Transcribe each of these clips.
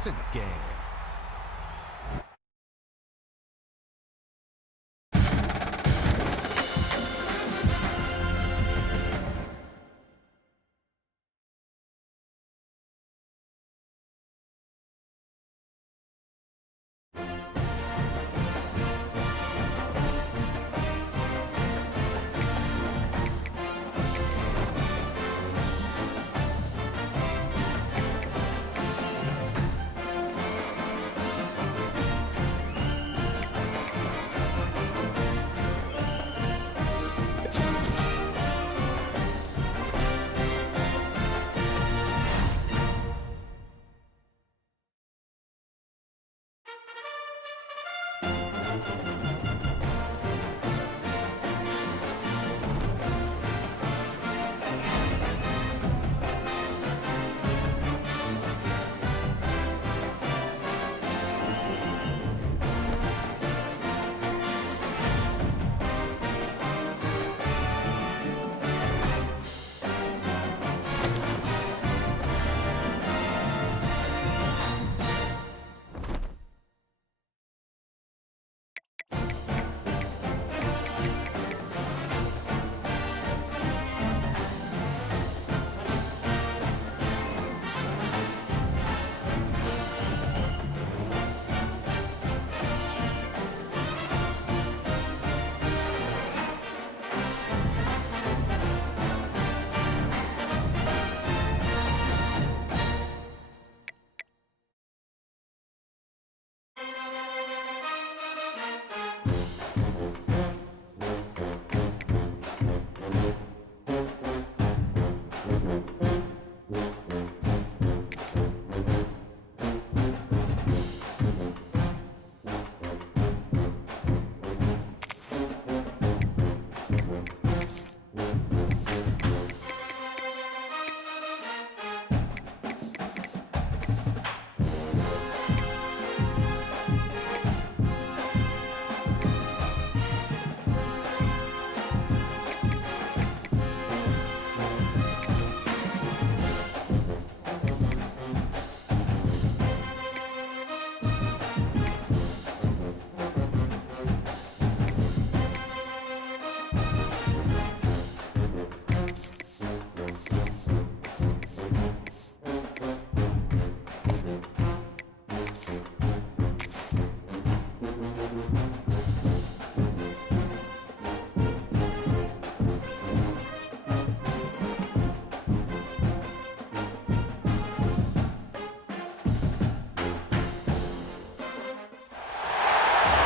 points in the game.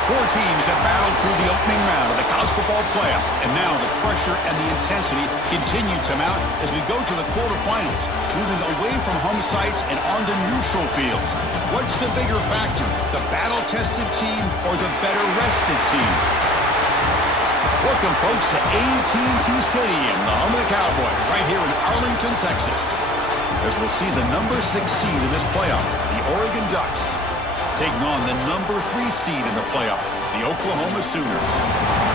Four teams have battled through the opening round of the college football playoff, and now the pressure and the intensity continue to mount as we go to the quarterfinals, moving away from home sites and onto neutral fields. What's the bigger factor, the battle-tested team or the better-rested team? Welcome, folks, to AT&T Stadium, the home of the Cowboys, right here in Arlington, Texas, as we'll see the number 6 seed in this playoff, the Oregon Ducks, taking on the number 3 seed in the playoff, the Oklahoma Sooners.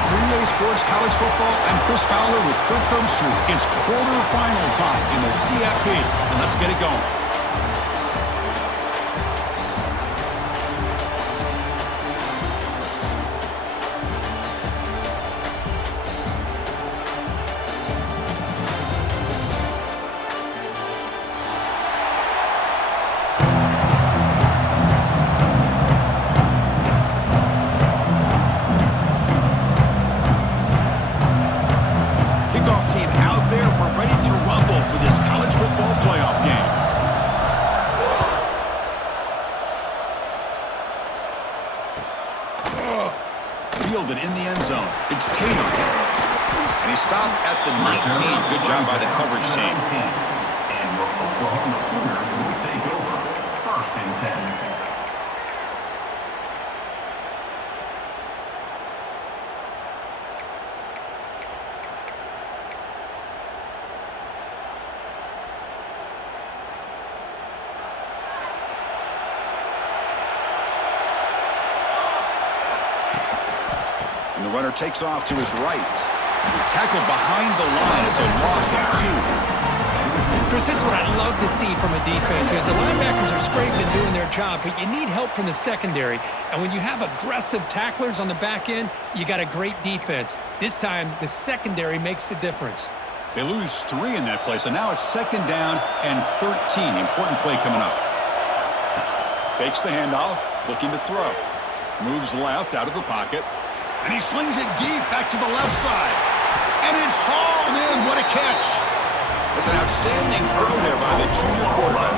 3A Sports College Football, I'm Chris Fowler with Kirk Herbstreit. It's quarterfinal time in the CFP, and let's get it going. Fielded in the end zone. It's Tatum. And he stopped at the 19. Good job by the coverage team. And the Oklahoma Sooners will take over 1st and 10. And the runner takes off to his right. Tackled behind the line. It's a loss of 2. Chris, this is what I love to see from a defense is the linebackers are scraping and doing their job, but you need help from the secondary. And when you have aggressive tacklers on the back end, you got a great defense. This time, the secondary makes the difference. They lose 3 in that play, so now it's 2nd down and 13. Important play coming up. Fakes the handoff, looking to throw. Moves left out of the pocket. And he slings it deep back to the left side. And it's hauled in. What a catch. It's an outstanding throw there by the junior quarterback.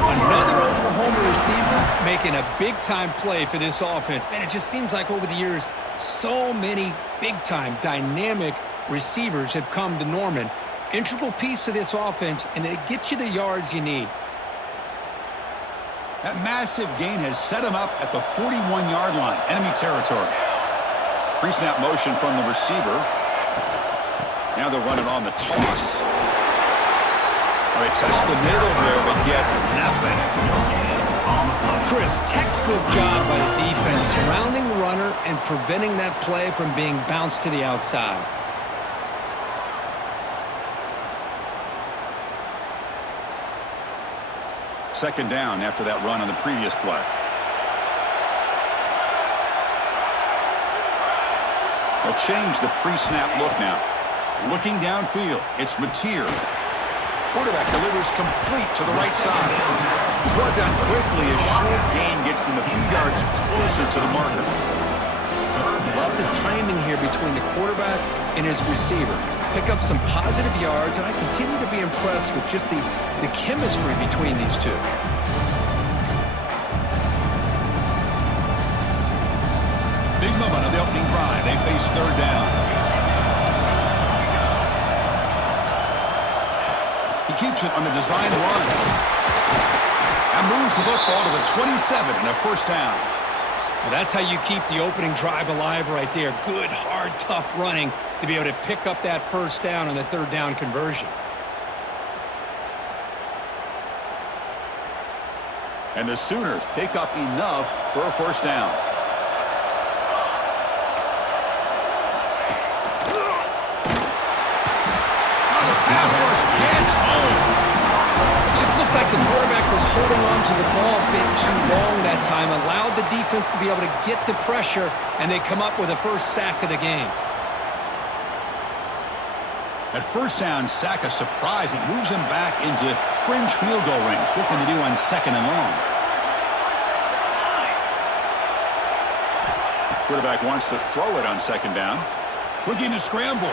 Another Oklahoma receiver making a big-time play for this offense. Man, it just seems like over the years, so many big-time, dynamic receivers have come to Norman. Integral piece of this offense, and it gets you the yards you need. That massive gain has set him up at the 41-yard line, enemy territory. Pre-snap motion from the receiver. Now they're running on the toss. They test the middle there, but get nothing. Chris, textbook job by the defense surrounding the runner and preventing that play from being bounced to the outside. Second down after that run on the previous play. They'll change the pre-snap look now. Looking downfield, it's Mateer. Quarterback delivers complete to the right side. It's brought down quickly as short gain gets them a few yards closer to the marker. Love the timing here between the quarterback and his receiver. Pick up some positive yards, and I continue to be impressed with just the chemistry between these two. Big moment on the opening drive. They face 3rd down. He keeps it on the design run. And moves the football to the 27 and a 1st down. Well, that's how you keep the opening drive alive right there. Good, hard, tough running to be able to pick up that 1st down on the 3rd down conversion. And the Sooners pick up enough for a 1st down. Pass rush gets home. It just looked like the quarterback was holding on to the ball a bit too long that time, allowed the defense to be able to get the pressure, and they come up with a 1st sack of the game. At 1st down, sack a surprise. It moves him back into fringe field goal range. What can they do on 2nd and long? Quarterback wants to throw it on 2nd down. Looking to scramble.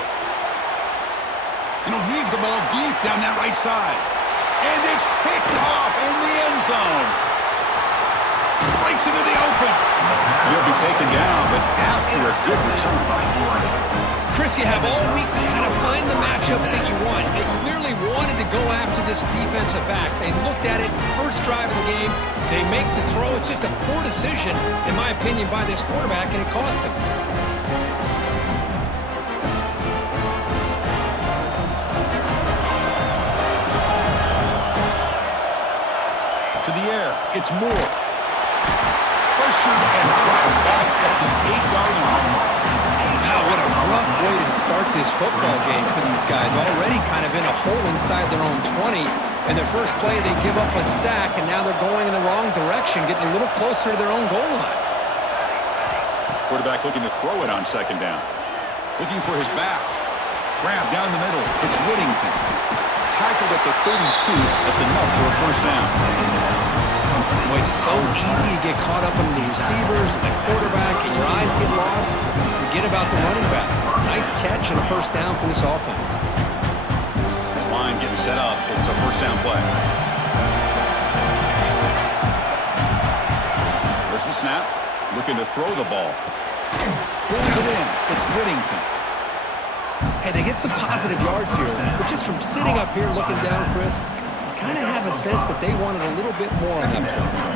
And he'll heave the ball deep down that right side. And it's picked off in the end zone. Breaks into the open. And he'll be taken down, but after a good return. Chris, you have all week to kind of find the matchups that you want. They clearly wanted to go after this defensive back. They looked at it, 1st drive of the game. They make the throw. It's just a poor decision, in my opinion, by this quarterback, and it cost him. To the air, it's Moore. Pressured and dropped back at the 8-yard line. Wow, what a rough way to start this football game for these guys. Already kind of in a hole inside their own 20. And their first play, they give up a sack, and now they're going in the wrong direction, getting a little closer to their own goal line. Quarterback looking to throw it on 2nd down. Looking for his back. Grab down the middle. It's Whittington. Tackled at the 32. That's enough for a 1st down. Boy, it's so easy to get caught up in the receivers and the quarterback, and your eyes get lost. You forget about the running back. Nice catch and a 1st down for this offense. This line getting set up. It's a 1st down play. There's the snap. Looking to throw the ball. Pulls it in. It's Whittington. Hey, they get some positive yards here, but just from sitting up here looking down, Chris, you kind of have a sense that they wanted a little bit more on that play.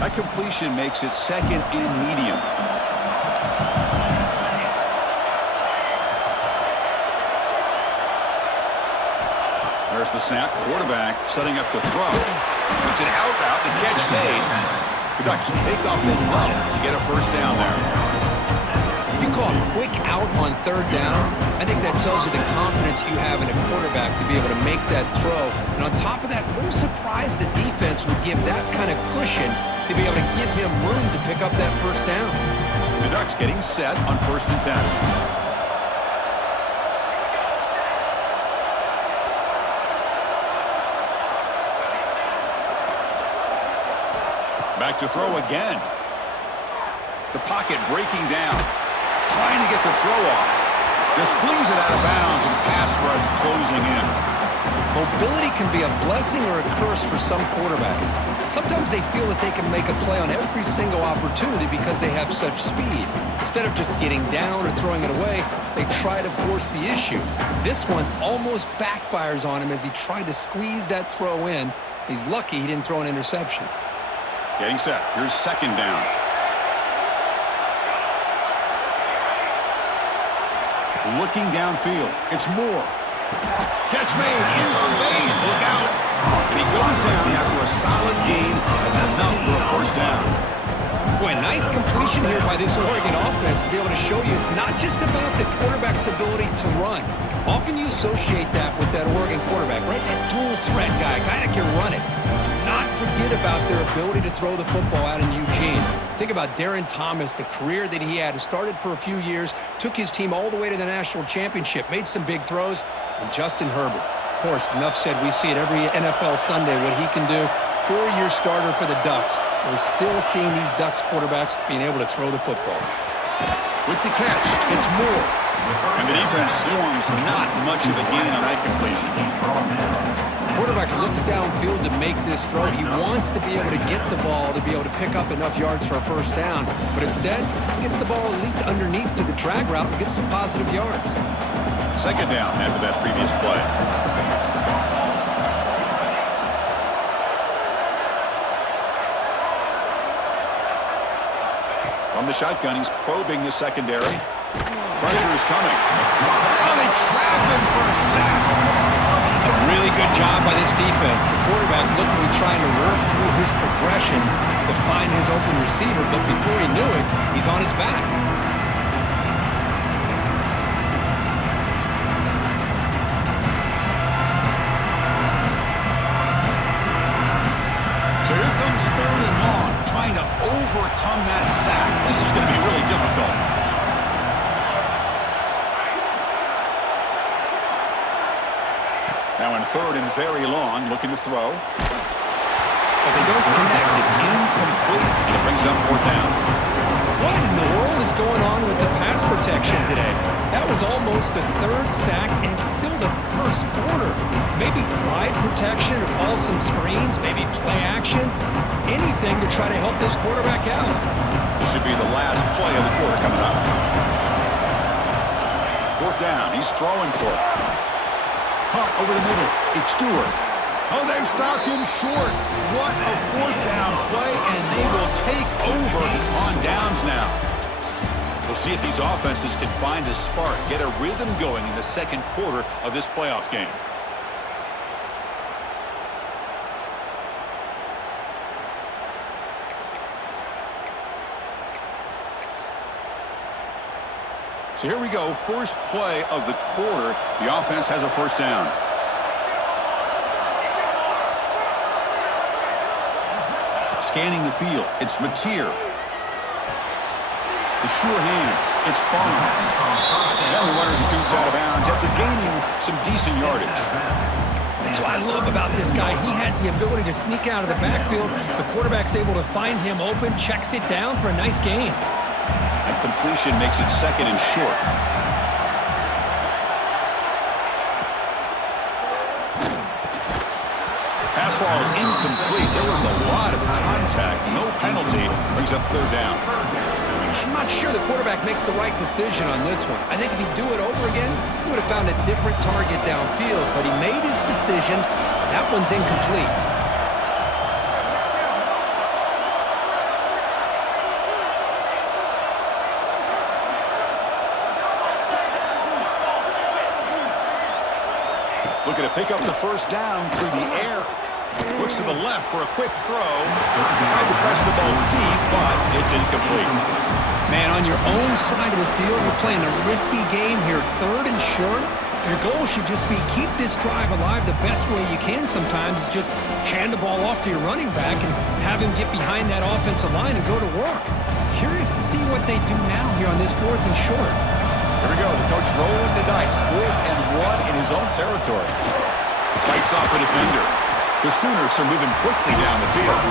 That completion makes it 2nd and medium. There's the snap. Quarterback setting up the throw. It's an out route. The catch made. The Ducks pick up enough to get a first down there. You call a quick out on third down, I think that tells you the confidence you have in a quarterback to be able to make that throw. And on top of that, I'm surprised the defense would give that kind of cushion to be able to give him room to pick up that first down. The Ducks getting set on 1st and 10. Back to throw again. The pocket breaking down. Trying to get the throw off. Just flings it out of bounds with the pass rush closing in. Mobility can be a blessing or a curse for some quarterbacks. Sometimes they feel that they can make a play on every single opportunity because they have such speed. Instead of just getting down or throwing it away, they try to force the issue. This one almost backfires on him as he tried to squeeze that throw in. He's lucky he didn't throw an interception. Getting set. Here's 2nd down. Looking downfield. It's Moore. Catch made in space. Look out. And he goes down after a solid gain. That's enough for a first down. Boy, nice completion here by this Oregon offense to be able to show you it's not just about the quarterback's ability to run. Often you associate that with that Oregon quarterback, right? That dual threat guy that can run it. Do not forget about their ability to throw the football out in Eugene. Think about Darren Thomas, the career that he had. He started for a few years, took his team all the way to the national championship, made some big throws, and Justin Herbert. Of course, enough said, we see it every NFL Sunday what he can do. 4-year starter for the Ducks. We're still seeing these Ducks quarterbacks being able to throw the football. With the catch, it's Moore. And the defense swarms not much of a gain on that completion. Quarterback looks downfield to make this throw. He wants to be able to get the ball to be able to pick up enough yards for a first down. But instead, he gets the ball at least underneath to the drag route and gets some positive yards. 2nd down after that previous play. From the shotgun, he's probing the secondary. Pressure is coming. Oh, they trap him for a sack. A really good job by this defense. The quarterback looked to be trying to work through his progressions to find his open receiver, but before he knew it, he's on his back. So here comes 3rd and long, trying to overcome that sack. This is going to be really difficult. Now in 3rd and very long, looking to throw. But they don't connect. It's incomplete, and it brings up 4th down. What in the world is going on with the pass protection today? That was almost a 3rd sack and still the 1st quarter. Maybe slide protection or call some screens, maybe play action. Anything to try to help this quarterback out. This should be the last play of the quarter coming up. 4th down. He's throwing for it. Caught over the middle. It's Stewart. Oh, they've stopped him short. What a 4th down play, and they will take over on downs now. We'll see if these offenses can find a spark, get a rhythm going in the 2nd quarter of this playoff game. So here we go, first play of the quarter. The offense has a first down. Scanning the field, it's Mateer. The sure hands, it's Barnes. And the runner scoots out of bounds after gaining some decent yardage. That's what I love about this guy. He has the ability to sneak out of the backfield. The quarterback's able to find him open, checks it down for a nice gain. And completion makes it 2nd and short. Pass ball is incomplete. There was a lot of contact. No penalty. Brings up 3rd down. I'm not sure the quarterback makes the right decision on this one. I think if he'd do it over again, he would have found a different target downfield. But he made his decision. That one's incomplete. Looking to pick up the first down through the air. Looks to the left for a quick throw. Tried to press the ball deep, but it's incomplete. Man, on your own side of the field, you're playing a risky game here, 3rd and short. Your goal should just be keep this drive alive the best way you can sometimes is just hand the ball off to your running back and have him get behind that offensive line and go to work. Curious to see what they do now here on this 4th and short. Here we go. The coach rolling the dice. 4th and 1 in his own territory. Fights off a defender. The Sooners are moving quickly down the field.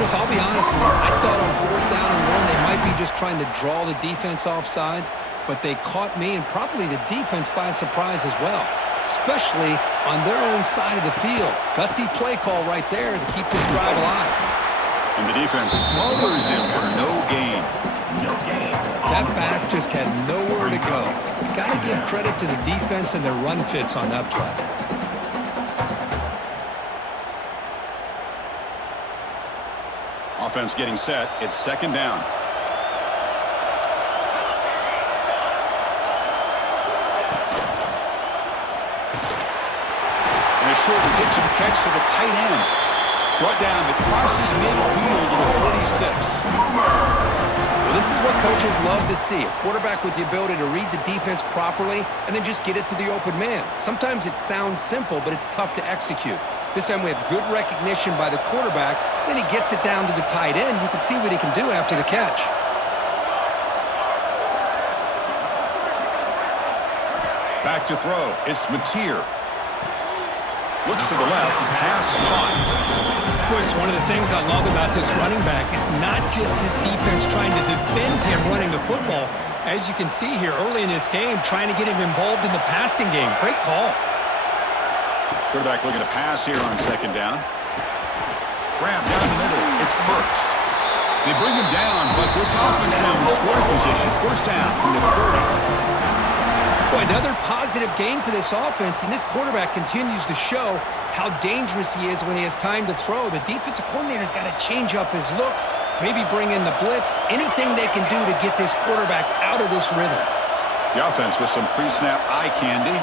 Chris, I'll be honest with you. I thought on 4th down and 1 they might be just trying to draw the defense off sides, but they caught me and probably the defense by surprise as well, especially on their own side of the field. Gutsy play call right there to keep this drive alive. And the defense smothers him for no gain. That back just had nowhere to go. Got to give credit to the defense and their run fits on that play. Offense getting set. It's 2nd down. And a short pitch and catch to the tight end. Brought down, but crosses midfield to the 46. Well, this is what coaches love to see. A quarterback with the ability to read the defense properly and then just get it to the open man. Sometimes it sounds simple, but it's tough to execute. This time we have good recognition by the quarterback. Then he gets it down to the tight end. You can see what he can do after the catch. Back to throw. It's Mateer. Looks to the left. Pass caught. Boy, it's one of the things I love about this running back. It's not just this defense trying to defend him running the football. As you can see here early in this game, trying to get him involved in the passing game. Great call. Quarterback looking to pass here on 2nd down. Grab down the middle. It's Burks. They bring him down, but this offense now in scoring position. 1st down from the 30. Boy, another positive game for this offense, and this quarterback continues to show how dangerous he is when he has time to throw. The defensive coordinator's got to change up his looks, maybe bring in the blitz, anything they can do to get this quarterback out of this rhythm. The offense with some pre-snap eye candy.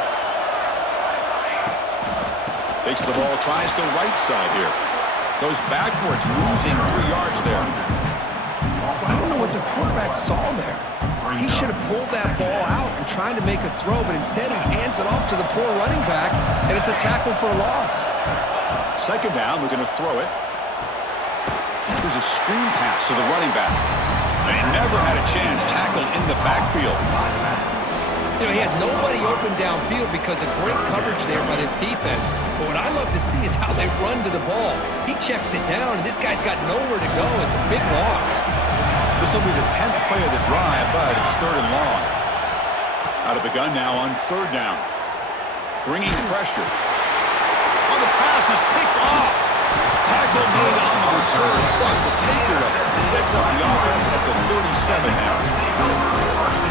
Takes the ball, tries the right side here. Goes backwards, losing 3 yards there. I don't know what the quarterback saw there. He should have pulled that ball out and tried to make a throw, but instead he hands it off to the poor running back, and it's a tackle for a loss. 2nd down, we're going to throw it. There's a screen pass to the running back. They never had a chance, tackled in the backfield. You know, he had nobody open downfield because of great coverage there by this defense. But what I love to see is how they run to the ball. He checks it down, and this guy's got nowhere to go. It's a big loss. This will be the 10th play of the drive, but it's 3rd and long. Out of the gun now on 3rd down. Bringing pressure. Oh, the pass is picked off. Tackle made on the return, but the takeaway sets up the offense at the 37 now.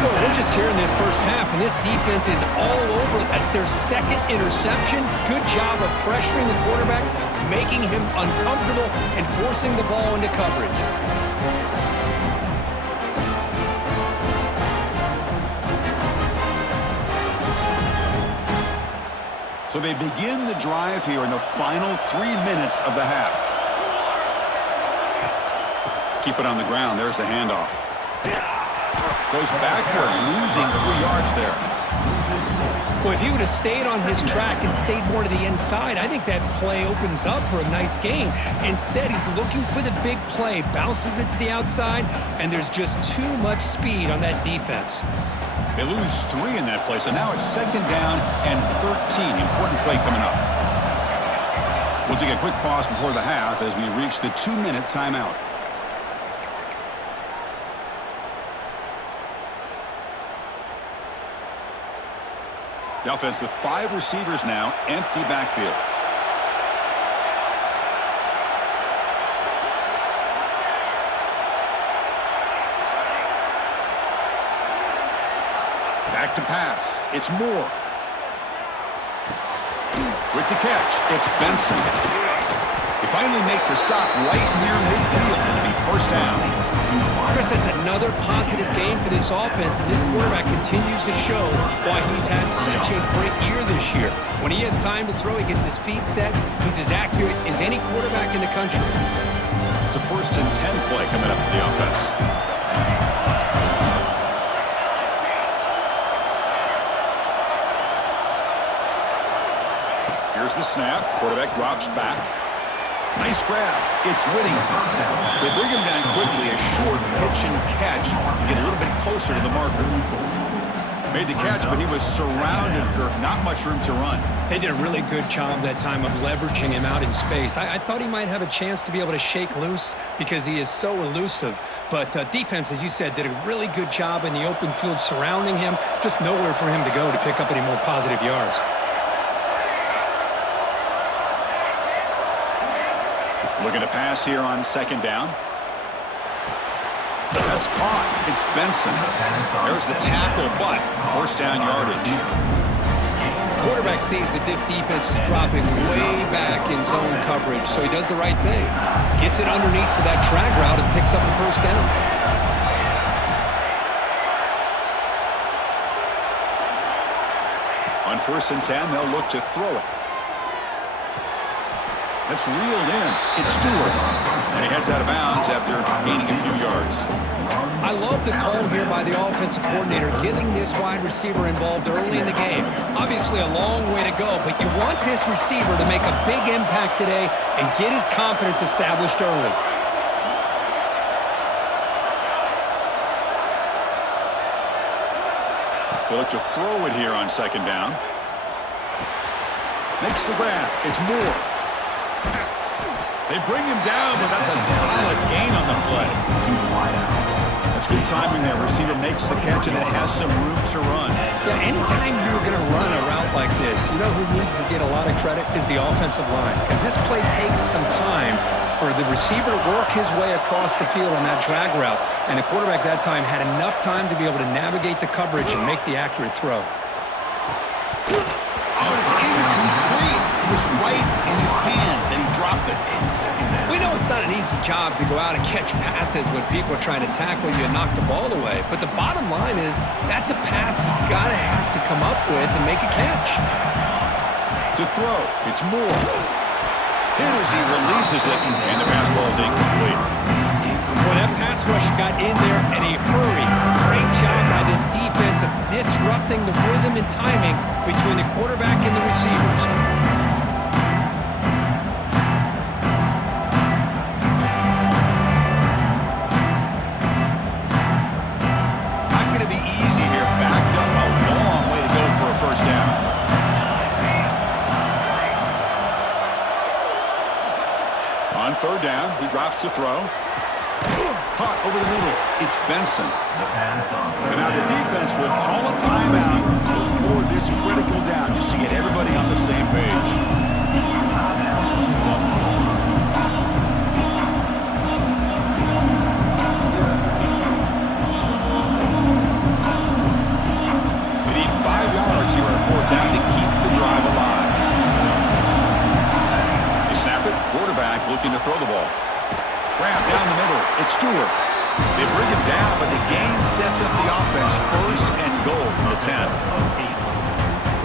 Well, we're just here in this first half, and this defense is all over. That's their 2nd interception. Good job of pressuring the quarterback, making him uncomfortable, and forcing the ball into coverage. So they begin the drive here in the final 3 minutes of the half. Keep it on the ground. There's the handoff. Goes backwards, losing 3 yards there. Well, if he would have stayed on his track and stayed more to the inside, I think that play opens up for a nice gain. Instead, he's looking for the big play, bounces it to the outside, and there's just too much speed on that defense. They lose 3 in that play, so now it's 2nd down and 13. Important play coming up. We'll take a quick pause before the half as we reach the 2-minute timeout. The offense with 5 receivers now, empty backfield. Back to pass. It's Moore. With the catch, it's Benson. They finally make the stop right near midfield. It'll be 1st down. Chris, that's another positive game for this offense, and this quarterback continues to show why he's had such a great year this year. When he has time to throw, he gets his feet set. He's as accurate as any quarterback in the country. It's a 1st and 10 play coming up for the offense. Here's the snap. Quarterback drops back. Nice grab. It's Whittington. They bring him down quickly. A short pitch and catch to get a little bit closer to the marker. Made the catch, but he was surrounded, Kirk. Not much room to run. They did a really good job that time of leveraging him out in space. I thought he might have a chance to be able to shake loose because he is so elusive. But defense, as you said, did a really good job in the open field surrounding him. Just nowhere for him to go to pick up any more positive yards. Looking to pass here on 2nd down. That's caught. It's Benson. There's the tackle, but 1st down yardage. Quarterback sees that this defense is dropping way back in zone coverage, so he does the right thing. Gets it underneath to that drag route and picks up a 1st down. On 1st and 10, they'll look to throw it. That's reeled in. It's Stewart. And he heads out of bounds after gaining a few yards. I love the call here by the offensive coordinator, getting this wide receiver involved early in the game. Obviously a long way to go, but you want this receiver to make a big impact today and get his confidence established early. They look to throw it here on 2nd down. Makes the grab. It's Moore. They bring him down, but that's a solid gain on the play. That's good timing there. Receiver makes the catch and then has some room to run. Yeah, anytime you're going to run a route like this, you know who needs to get a lot of credit is the offensive line. Because this play takes some time for the receiver to work his way across the field on that drag route. And the quarterback that time had enough time to be able to navigate the coverage and make the accurate throw. Oh, it's incomplete. It was right in his hands, and he dropped it. We know it's not an easy job to go out and catch passes when people are trying to tackle you and knock the ball away. But the bottom line is that's a pass you got to have to come up with and make a catch. To throw, it's Moore. Hit as he releases it, and the pass ball is incomplete. Boy, that pass rush got in there in a hurry. Great job by this defense of disrupting the rhythm and timing between the quarterback and the receivers. Not going to be easy here. Backed up a long way to go for a 1st down. On 3rd down, he drops to throw. Caught over the middle. It's Benson. And now the defense will call a timeout before this critical down just to get everybody on the same page. They need 5 yards here on 4th down to keep the drive alive. They snap it. Quarterback looking to throw the ball. Grab down the middle. It's Stewart. They bring it down, but the game sets up the offense 1st and goal from the 10.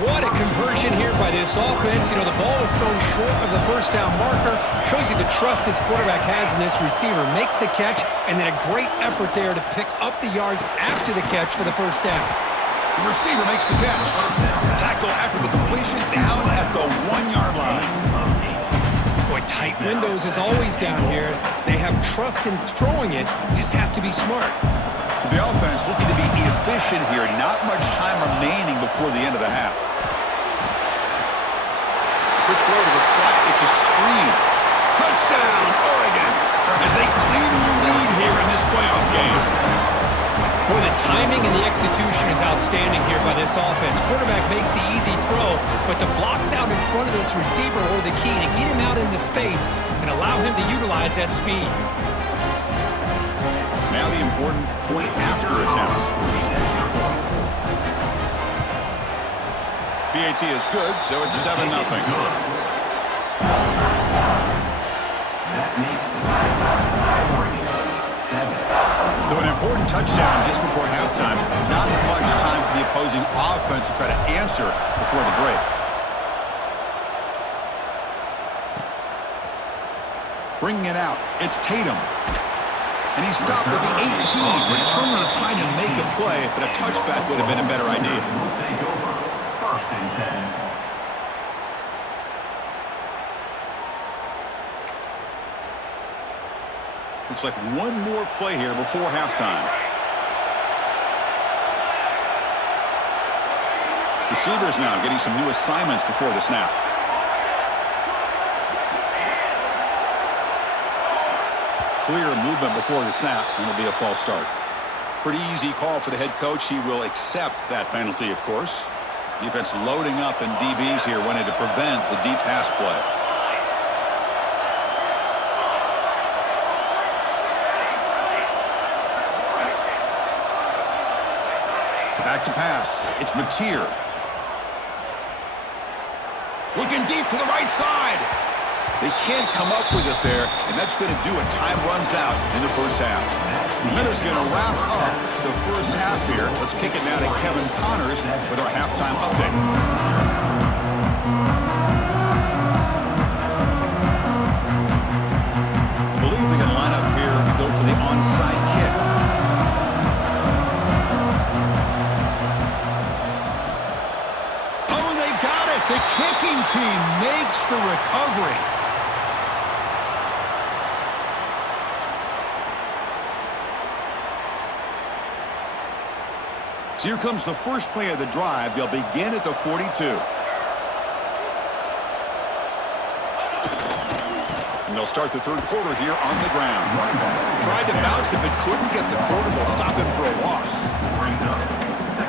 What a conversion here by this offense. You know, the ball is thrown short of the 1st down marker. Shows you the trust this quarterback has in this receiver. Makes the catch, and then a great effort there to pick up the yards after the catch for the 1st down. The receiver makes the catch. Tackle after the completion down at the 1-yard line. Boy, tight windows is always down here. They have trust in throwing it. You just have to be smart. So the offense looking to be efficient here. Not much time remaining before the end of the half. Quick throw to the flat. It's a screen. Touchdown, Oregon, as they claim the lead here in this playoff game. Boy, the timing and the execution is outstanding here by this offense. Quarterback makes the easy throw, but the blocks out in front of this receiver are the key to get him out into space and allow him to utilize that speed. Now the important point after attempt. PAT is good, so it's 7-0. That makes the Oregon 7. touchdown just before halftime. Not much time for the opposing offense to try to answer before the break. Bringing it out, it's Tatum. And he stopped with the 18. Returner trying to make a play, but a touchback would have been a better idea. Will take over. First and 10. Looks like one more play here before halftime. Receivers now getting some new assignments before the snap. Clear movement before the snap, and it'll be a false start. Pretty easy call for the head coach. He will accept that penalty, of course. Defense loading up, and DBs here wanted to prevent the deep pass play. Back to pass. It's Mateer. Looking deep to the right side. They can't come up with it there, and that's going to do it. Time runs out in the first half. Miller's going to wrap up the first half here. Let's kick it now to Kevin Connors with our halftime update. I believe they're going to line up here and go for the onside kick. Oh, they got it. The kicking team makes the recovery. So here comes the first play of the drive. They'll begin at the 42. And they'll start the third quarter here on the ground. Tried to bounce it, but couldn't get the quarter. They'll stop him for a loss.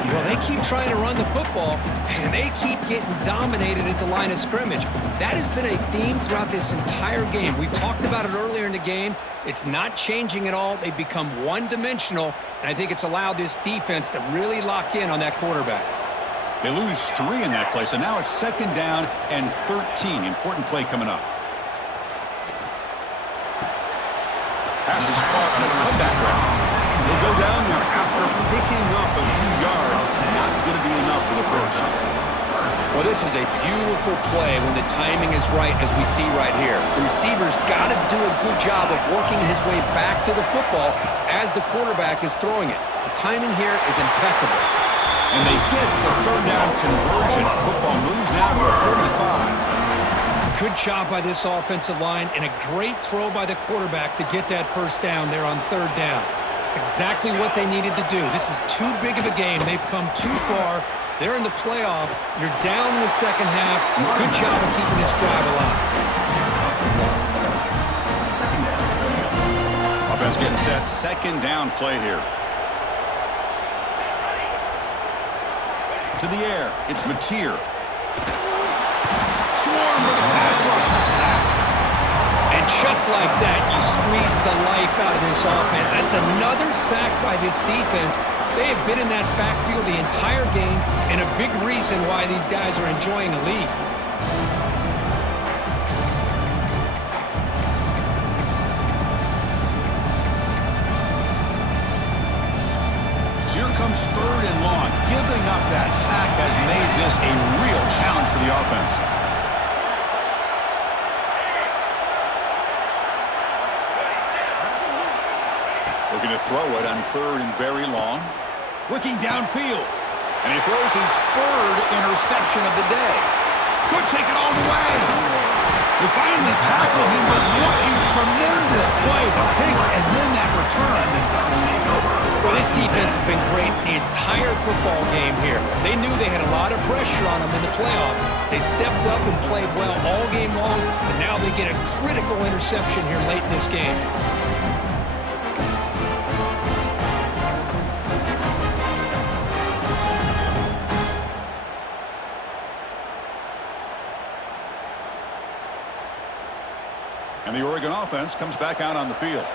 Well, they keep trying to run the football, and they keep getting dominated at the line of scrimmage. That has been a theme throughout this entire game. We've talked about it earlier in the game. It's not changing at all. They've become one-dimensional, and I think it's allowed this defense to really lock in on that quarterback. They lose 3 in that play, so now it's second down and 13. Important play coming up. Pass is caught on a comeback route. He'll go down there after picking up a few yards. Not going to be enough for the first. Well, this is a beautiful play when the timing is right, as we see right here. The receiver's got to do a good job of working his way back to the football as the quarterback is throwing it. The timing here is impeccable. And they get the third down conversion. Football moves now to the 45. Good job by this offensive line, and a great throw by the quarterback to get that first down there on third down. It's exactly what they needed to do. This is too big of a game. They've come too far. They're in the playoff. You're down in the second half. Good job of keeping this drive alive. Offense getting set. Second down play here. To the air. It's Mateer. Swarm with a pass rush. A sack. And just like that, you squeeze the life out of this offense. That's another sack by this defense. They have been in that backfield the entire game, and a big reason why these guys are enjoying a lead. So here comes third and long. Giving up that sack has made this a real challenge for the offense. Looking to throw it on third and very long. Looking downfield. And he throws his third interception of the day. Could take it all the way. They finally tackle him, but what a tremendous play. The pick and then that return. Well, this defense has been great the entire football game here. They knew they had a lot of pressure on them in the playoff. They stepped up and played well all game long, and now they get a critical interception here late in this game. And the Oregon offense comes back out on the field.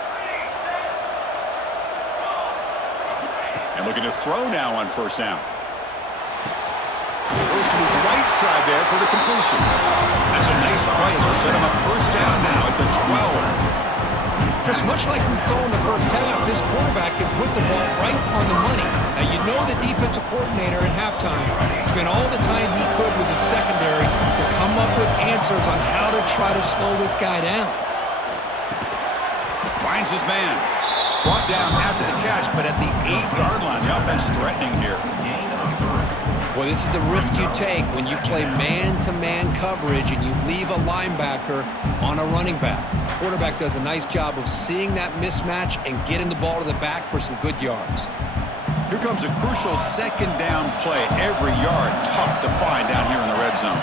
And looking to throw now on first down. Goes to his right side there for the completion. That's a nice play. They'll set him up first down now at the 12. Because much like we saw in the first half, this quarterback can put the ball right on the money. Now, you know the defensive coordinator at halftime spent all the time he could with his secondary to come up with answers on how to try to slow this guy down. Finds his man. Brought down after the catch, but at the 8-yard line. The offense threatening here. Boy, this is the risk you take when you play man-to-man coverage and you leave a linebacker on a running back. Quarterback does a nice job of seeing that mismatch and getting the ball to the back for some good yards. Here comes a crucial second down play. Every yard tough to find down here in the red zone.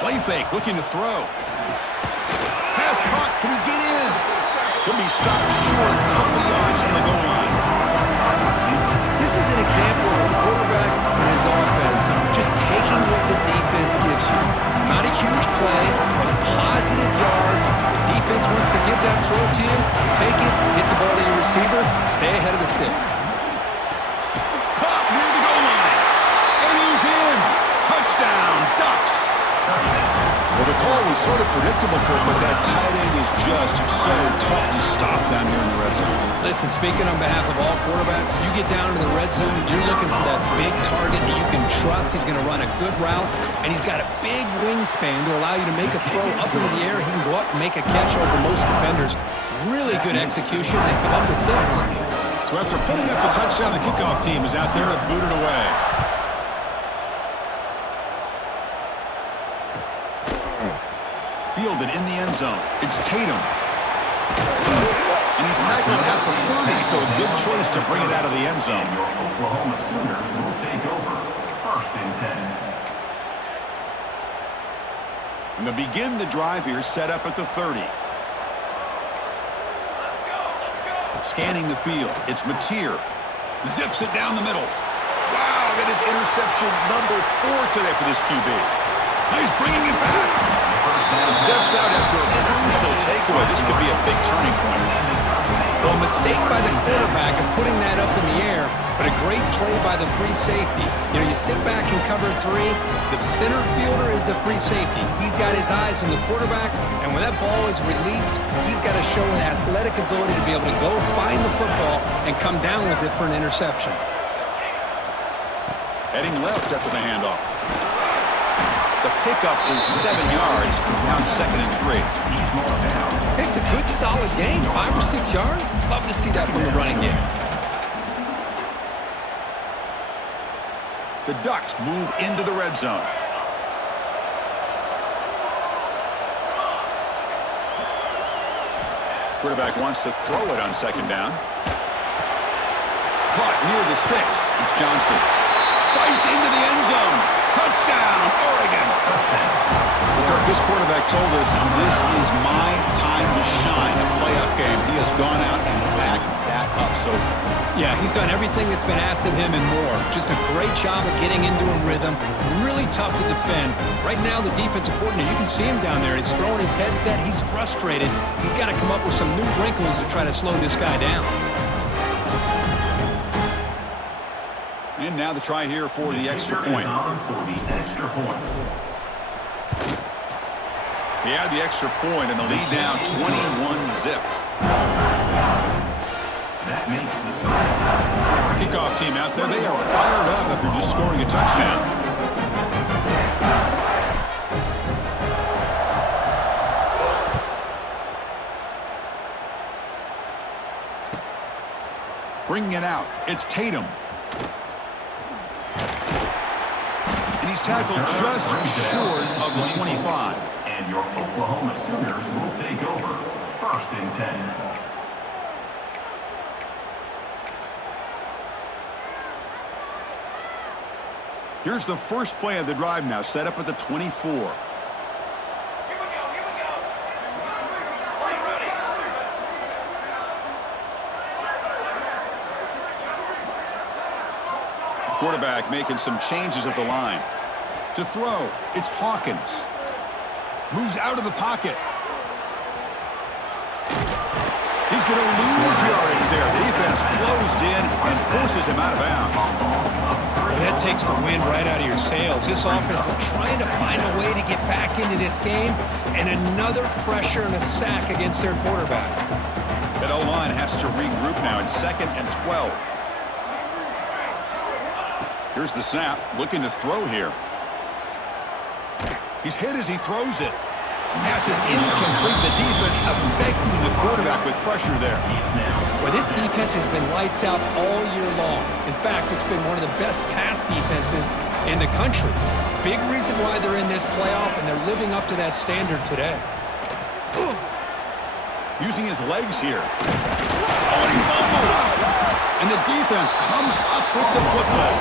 Play fake, looking to throw. Pass caught. Can he get in? He'll be stopped short a couple yards from the goal line. This is an example of a quarterback and his offense just taking what the defense gives you. Not a huge play, but positive yards. The defense wants to give that throw to you. You take it, get the ball to your receiver, stay ahead of the sticks. Caught near the goal line. And he's in. Touchdown, Ducks. Well, the call was sort of predictable, Kurt, but that tight end is just so tough to stop down here in the red zone. Listen, speaking on behalf of all quarterbacks, you get down into the red zone, you're looking for that big target that you can trust. He's going to run a good route, and he's got a big wingspan to allow you to make a throw up into the air. He can go up and make a catch over most defenders. Really good execution. They come up with 6. So after putting up a touchdown, the kickoff team is out there and booted away. Fielded in the end zone. It's Tatum. And he's tackled at the 30, so a good choice to bring it out of the end zone. And your Oklahoma Sooners will take over. First and 10. And to begin the drive here, set up at the 30. Scanning the field. It's Mateer. Zips it down the middle. Wow, that is interception number 4 today for this QB. He's bringing it back. Steps out after a crucial takeaway. This could be a big turning point. Well, a mistake by the quarterback of putting that up in the air, but a great play by the free safety. You know, you sit back and cover 3. The center fielder is the free safety. He's got his eyes on the quarterback, and when that ball is released, he's got to show an athletic ability to be able to go find the football and come down with it for an interception. Heading left after the handoff. The pickup is 7 yards, now 2nd and 3. It's a good, solid game. 5 or 6 yards. Love to see that from the running game. The Ducks move into the red zone. Quarterback wants to throw it on 2nd down. Caught near the sticks. It's Johnson. Fights into the end zone. Touchdown, Oregon. Kirk, this quarterback told us this is my time to shine. A playoff game. He has gone out and backed that up so far. Yeah, he's done everything that's been asked of him and more. Just a great job of getting into a rhythm. Really tough to defend. Right now, the defensive coordinator, you can see him down there. He's throwing his headset. He's frustrated. He's got to come up with some new wrinkles to try to slow this guy down. And now the try here for the extra point. He had the extra point and the lead now 21-zip. That makes the start. Kickoff team out there. They are fired up after just scoring a touchdown. Bringing it out. It's Tatum. And he's tackled just short of the 25. And your Oklahoma Sooners will take over. First and 10. Here's the first play of the drive now, set up at the 24. Quarterback making some changes at the line. To throw, it's Hawkins. Moves out of the pocket. He's going to lose yardage there. The defense closed in and forces him out of bounds. That takes the wind right out of your sails. This offense is trying to find a way to get back into this game, and another pressure and a sack against their quarterback. That O-line has to regroup now. It's 2nd and 12. Here's the snap, looking to throw here. He's hit as he throws it. Pass is incomplete. The defense affecting the quarterback with pressure there. Well, this defense has been lights out all year long. In fact, it's been one of the best pass defenses in the country. Big reason why they're in this playoff, and they're living up to that standard today. Using his legs here. Oh, and he fumbles. And the defense comes up with the football.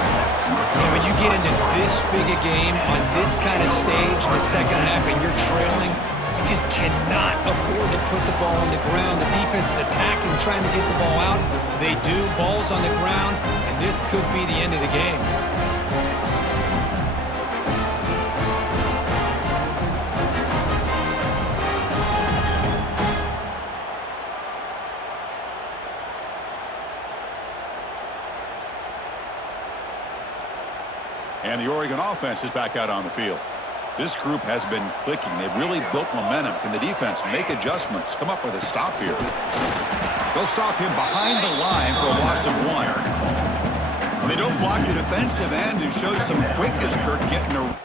Yeah, when you get into this big a game on this kind of stage in the second half and you're trailing, you just cannot afford to put the ball on the ground. The defense is attacking, trying to get the ball out. They do. Ball's on the ground, and this could be the end of the game. And the Oregon offense is back out on the field. This group has been clicking. They've really built momentum. Can the defense make adjustments? Come up with a stop here. They'll stop him behind the line for a loss of 1. They don't block the defensive end, who shows some quickness, Kirk, getting a